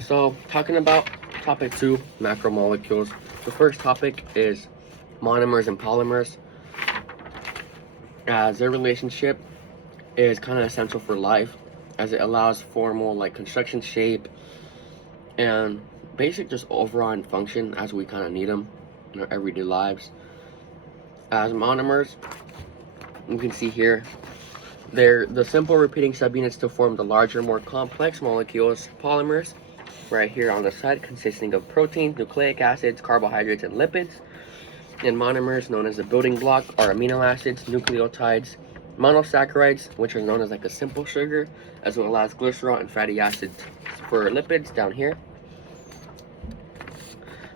So, talking about topic 2, macromolecules. The first topic is monomers and polymers, as their relationship is kind of essential for life, as it allows formal like construction shape and basic just overall function as we kind of need them in our everyday lives. As monomers, you can see here, they're the simple repeating subunits to form the larger, more complex molecules. Polymers, right here on the side, consisting of proteins, nucleic acids, carbohydrates, and lipids. And monomers, known as the building block, are amino acids, nucleotides, monosaccharides, which are known as like a simple sugar, as well as glycerol and fatty acids for lipids down here.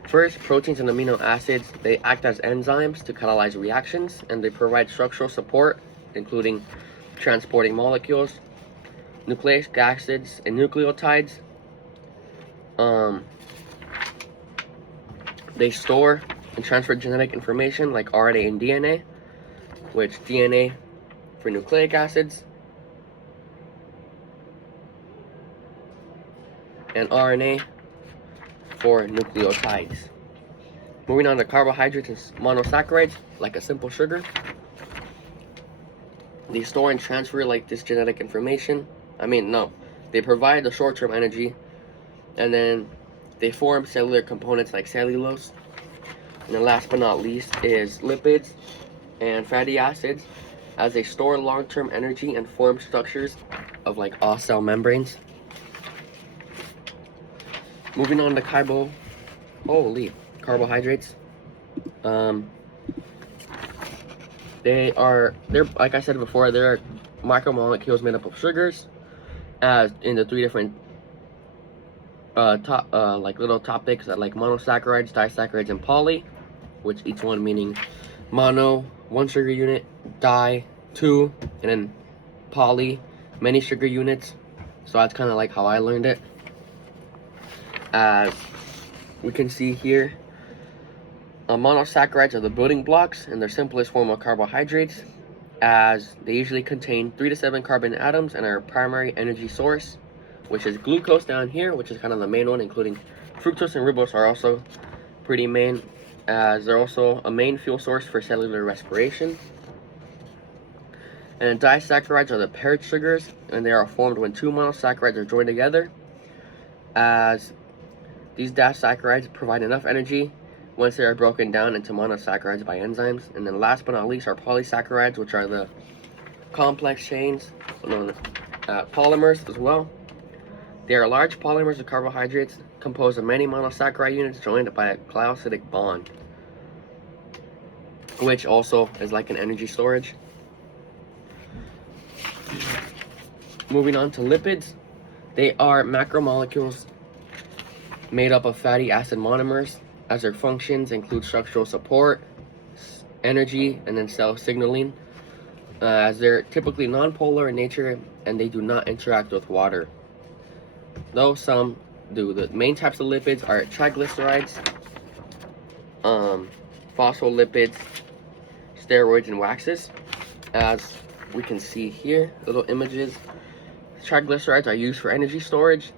First, proteins and amino acids, they act as enzymes to catalyze reactions, and they provide structural support, including transporting molecules. Nucleic acids and nucleotides, they store and transfer genetic information like RNA and DNA, which DNA for nucleic acids and RNA for nucleotides. Moving on to carbohydrates and monosaccharides, like a simple sugar. They store and transfer like this genetic information. They provide the short-term energy, and then they form cellular components like cellulose. And then last but not least is lipids and fatty acids, as they store long-term energy and form structures of like all cell membranes. Moving on to carbohydrates. They're like I said before, they're micromolecules made up of sugars, as in the three different little topics, like monosaccharides, disaccharides, and poly, which each one meaning mono, 1 sugar unit, di, 2, and then poly, many sugar units. So that's kind of like how I learned it. As we can see here, monosaccharides are the building blocks and their simplest form of carbohydrates, as they usually contain 3 to 7 carbon atoms and are a primary energy source, which is glucose down here, which is kind of the main one, including fructose and ribose are also pretty main, as they're also a main fuel source for cellular respiration. And disaccharides are the paired sugars, and they are formed when 2 monosaccharides are joined together, as these disaccharides provide enough energy once they are broken down into monosaccharides by enzymes. And then last but not least are polysaccharides, which are the complex chains, polymers as well. They are large polymers of carbohydrates composed of many monosaccharide units joined by a glycosidic bond, which also is like an energy storage. Moving on to lipids, they are macromolecules made up of fatty acid monomers, as their functions include structural support, energy, and then cell signaling, as they're typically nonpolar in nature and they do not interact with water, though some do. The main types of lipids are triglycerides, phospholipids, steroids, and waxes. As we can see here, little images, triglycerides are used for energy storage,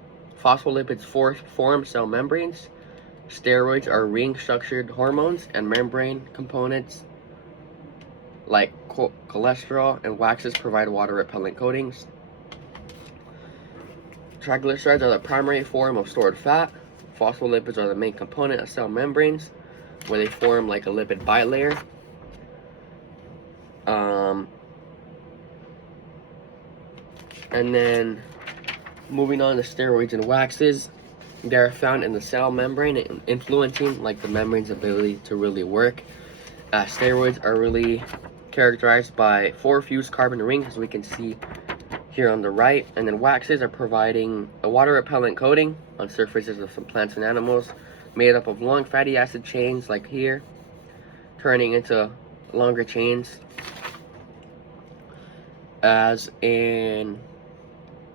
phospholipids form cell membranes, steroids are ring-structured hormones and membrane components like cholesterol, and waxes provide water-repellent coatings. Triglycerides are the primary form of stored fat. Phospholipids are the main component of cell membranes, where they form like a lipid bilayer. And then moving on to steroids and waxes, they are found in the cell membrane, influencing like the membrane's ability to really work. Steroids are really characterized by 4 fused carbon rings, as we can see here on the right, and then waxes are providing a water repellent coating on surfaces of some plants and animals, made up of long fatty acid chains like here, turning into longer chains, as in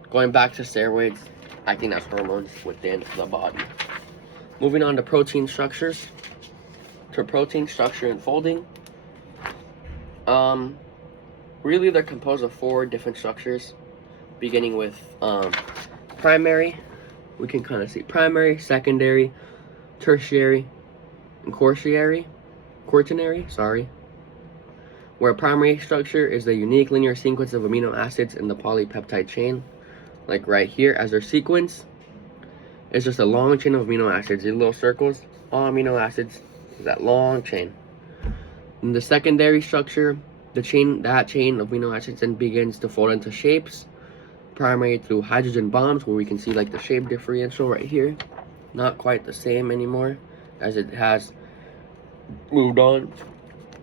going back to steroids, acting as hormones within the body. Moving on to protein structures. To protein structure and folding. Really they're composed of 4 different structures, beginning with primary, we can kind of see primary, secondary, tertiary, and quaternary, where primary structure is the unique linear sequence of amino acids in the polypeptide chain, like right here as their sequence. It's just a long chain of amino acids. These little circles, all amino acids, is that long chain. In the secondary structure, that chain of amino acids then begins to fold into shapes, primary through hydrogen bonds, where we can see like the shape differential right here. Not quite the same anymore as it has moved on.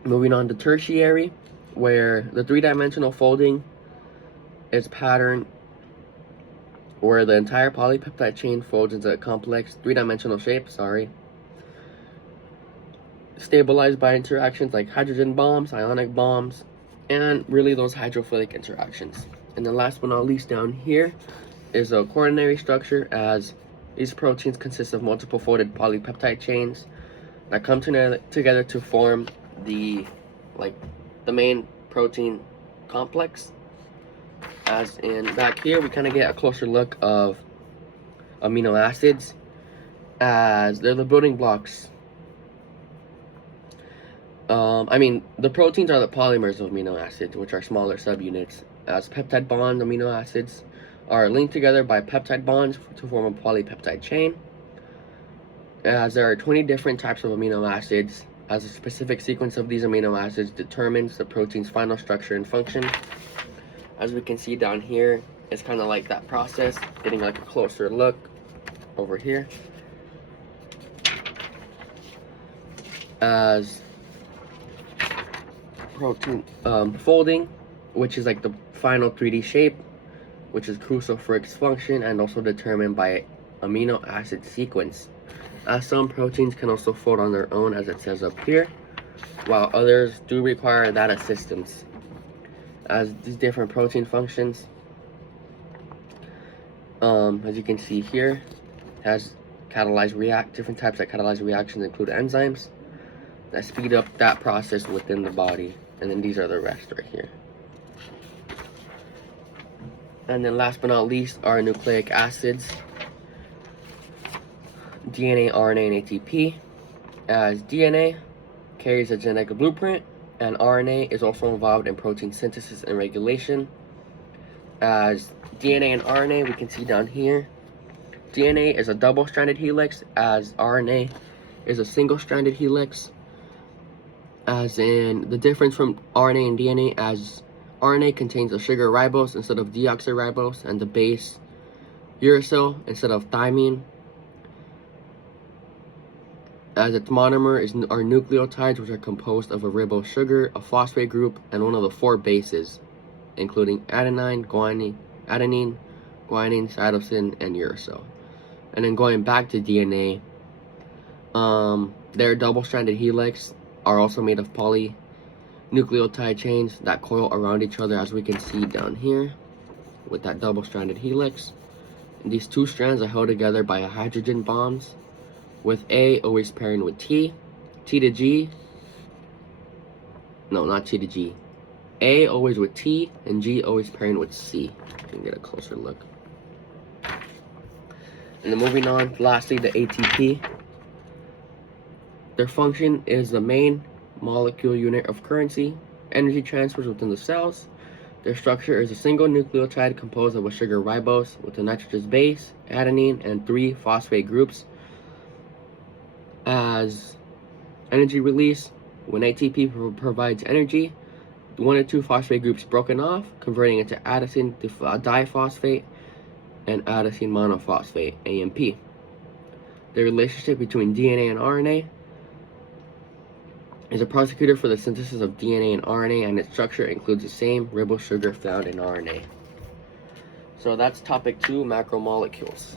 Moving on to tertiary, where the three-dimensional folding is patterned, where the entire polypeptide chain folds into a complex three-dimensional shape, stabilized by interactions like hydrogen bonds, ionic bonds, and really those hydrophilic interactions. And then last but not least down here is a quaternary structure, as these proteins consist of multiple folded polypeptide chains that come together to form the main protein complex. As in back here, we kind of get a closer look of amino acids, as they're the building blocks. The proteins are the polymers of amino acids, which are smaller subunits, as peptide bond amino acids are linked together by peptide bonds to form a polypeptide chain. As there are 20 different types of amino acids, as a specific sequence of these amino acids determines the protein's final structure and function. As we can see down here, it's kind of like that process, getting like a closer look over here. As protein folding, which is like the final 3D shape, which is crucial for its function and also determined by amino acid sequence. As some proteins can also fold on their own, as it says up here, while others do require that assistance. As these different protein functions, as you can see here, has different types of catalyzed reactions include enzymes that speed up that process within the body. And then these are the rest right here. And then last but not least are nucleic acids, DNA, RNA, and ATP. As DNA carries a genetic blueprint, and RNA is also involved in protein synthesis and regulation. As DNA and RNA, we can see down here, DNA is a double-stranded helix, as RNA is a single-stranded helix. As in the difference from RNA and DNA, as RNA contains a sugar ribose instead of deoxyribose, and the base uracil instead of thymine. As its monomer are nucleotides, which are composed of a ribose sugar, a phosphate group, and one of the 4 bases, including adenine, guanine, cytosine, and uracil. And then going back to DNA, their double-stranded helix are also made of polynucleotide chains that coil around each other, as we can see down here with that double-stranded helix. And these 2 strands are held together by a hydrogen bonds, with A always pairing with T to G. No, not T to G. A always with T, and G always pairing with C. You can get a closer look. And then moving on, lastly, the ATP. Their function is the main molecule unit of currency, energy transfers within the cells. Their structure is a single nucleotide composed of a sugar ribose with a nitrogenous base, adenine, and 3 phosphate groups. As energy release, when ATP provides energy, 1 or 2 phosphate groups broken off, converting into adenosine diphosphate and adenosine monophosphate, AMP. The relationship between DNA and RNA is a prosecutor for the synthesis of DNA and RNA, and its structure includes the same ribose sugar found in RNA. So that's topic 2, macromolecules.